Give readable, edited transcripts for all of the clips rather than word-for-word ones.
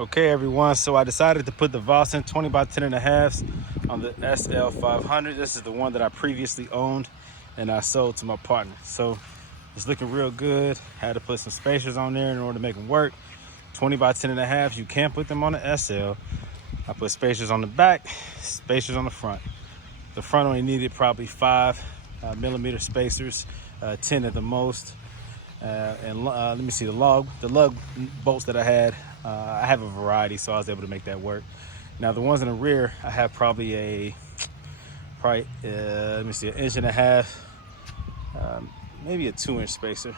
Okay, everyone, so I decided to put the Vossen 20x10.5s on the SL500. This is the one that I previously owned and I sold to my partner. So it's looking real good. Had to put some spacers on there in order to make them work. 20x10.5s, you can't put them on the SL. I put spacers on the back, spacers on the front. The front only needed probably 5 millimeter spacers, 10 at the most. Let me see, the lug bolts that I had, I have a variety, so I was able to make that work. Now the ones in the rear, I have probably an inch and a half, maybe a 2-inch spacer.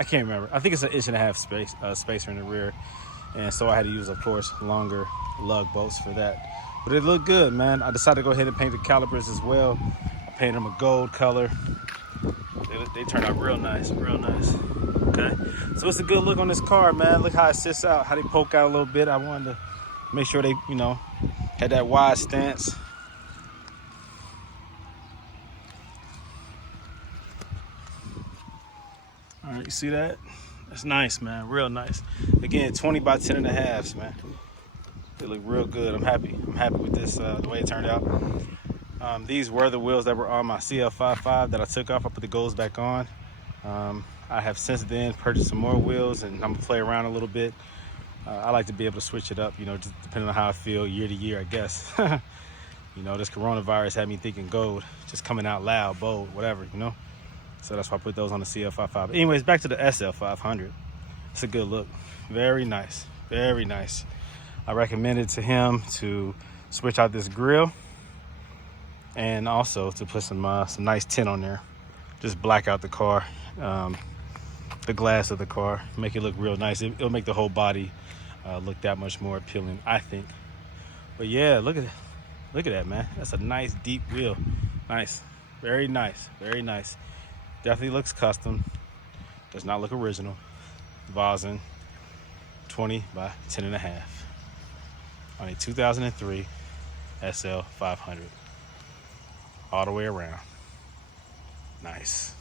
I can't remember. I think it's an inch and a half spacer in the rear. And so I had to use, of course, longer lug bolts for that. But it looked good, man. I decided to go ahead and paint the calipers as well. I painted them a gold color. They turned out real nice, okay? So it's a good look on this car, man. Look how it sits out, how they poke out a little bit. I wanted to make sure they, had that wide stance. All right, you see that? That's nice, man, real nice. Again, 20x10.5s, man. They look real good. I'm happy with this, the way it turned out. These were the wheels that were on my SL500 that I took off. I put the golds back on. I have since then purchased some more wheels, and I'm gonna play around a little bit. I like to be able to switch it up, just depending on how I feel year to year, I guess. This coronavirus had me thinking gold, just coming out loud, bold, whatever, So that's why I put those on the SL500. Anyways, back to the SL500. It's a good look. Very nice, very nice. I recommended to him to switch out this grill and also to put some nice tint on there. Just black out the car, the glass of the car, make it look real nice. It'll make the whole body look that much more appealing, I think. But yeah, look at that, man. That's a nice deep wheel. Nice, very nice, very nice. Definitely looks custom. Does not look original. Vossen 20x10.5 on a 2003 SL500. All the way around. Nice.